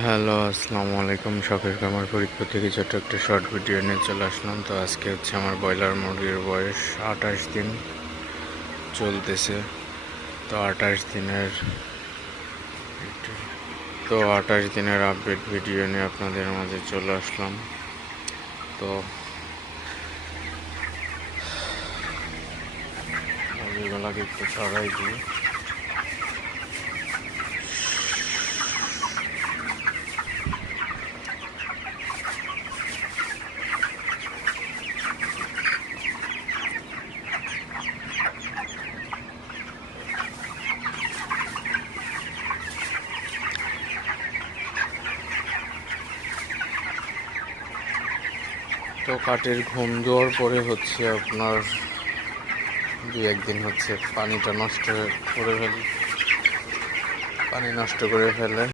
Hello, আসসালামু আলাইকুম। শখের খামার ফরিদপুর থেকে ছোট্ট একটা শর্ট ভিডিও নিয়ে চলে আসলাম। তো আজকে হচ্ছে আমার ব্রয়লার মুরগির বয়স 28 দিন চলতেছে। তো 28 দিনের আপডেট ভিডিও নিয়ে আপনাদের মাঝে চলে আসলাম। তো মুরগিগুলোকে একটু সরাই দিই। তো কাঠের ঘুম দেওয়ার পরে হচ্ছে আপনার 2-1 দিন হচ্ছে পানি নষ্ট করে ফেলে।